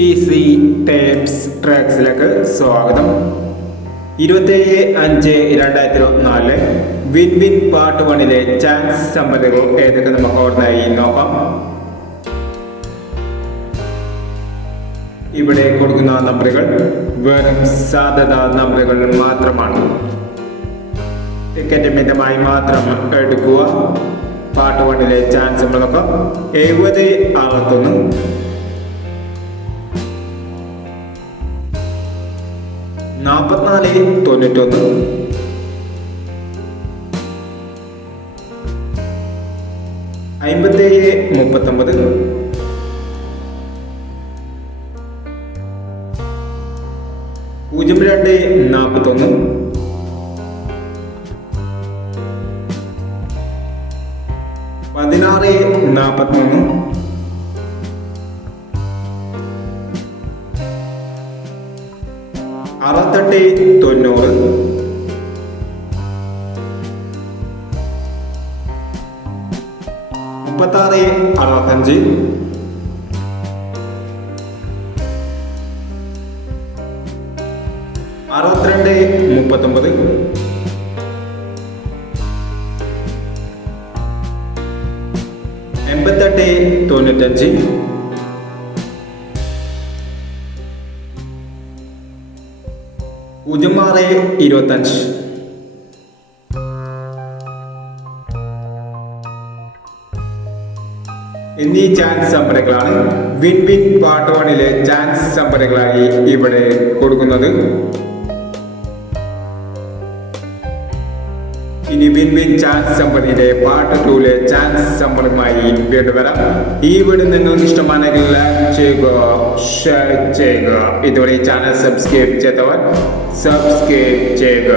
Easy tapes ട്രാക്സിലേക്ക് സ്വാഗതം. ഇരുപത്തേഴ് അഞ്ച് രണ്ടായിരത്തി ഇരുപത്തിനാലിൽ വിൻ വിൻ പാർട്ട് വണ്ണിലെ ചാൻസ് സംബന്ധികൾ ഏതൊക്കെ നമുക്ക് ഓർമ്മയായി നോക്കാം. ഇവിടെ കൊടുക്കുന്ന നമ്പറുകൾ വെറും സാധ്യത നമ്പറുകൾ മാത്രമാണ്. ടിക്കറ്റ് മിതമായി മാത്രം എടുക്കുക. പാർട്ട് വണ്ണിലെ ചാൻസ് നമ്മളൊക്കെ എഴുപത് അറുപത്തൊന്ന്. നാൽപ്പത്തിനാല് തൊണ്ണൂറ്റൊന്ന്. അമ്പത്തേഴ് മുപ്പത്തൊമ്പത്. പൂജ്യം രണ്ട് നാൽപ്പത്തൊന്ന് പതിനാറ് നാൽപ്പത്തിമൂന്ന് അറുപത്തെട്ട് തൊണ്ണൂറ്. മുപ്പത്താറ് അറുപത്തഞ്ച്. അറുപത്തിരണ്ട് മുപ്പത്തൊമ്പത്. എൺപത്തെട്ട് തൊണ്ണൂറ്റഞ്ച്. പൂജ്യം ആറ് ഇരുപത്തഞ്ച്. എന്നീ ചാൻസ് സംഭരണങ്ങളാണ് വിൻ വിൻ പാർട്ട് വണ്ണിലെ ചാൻസ് സംഭരണങ്ങളായി ഇവിടെ കൊടുക്കുന്നത്. ഇനി വിൻ വിൻ ചാൻസ് സമ്പന്നിന്റെ പാർട്ട് ടൂലെ ചാൻസ് സമ്പന്നമായി വീണ്ടും വരാം. ഈ വീഡിയോ നിങ്ങൾക്ക് ഇഷ്ടമാണെങ്കിൽ ലൈക്ക് ചെയ്യുക ഷെയർ ചെയ്യുക. ഇതുവരെ ചാനൽ സബ്സ്ക്രൈബ് ചെയ്തവർ സബ്സ്ക്രൈബ് ചെയ്യുക.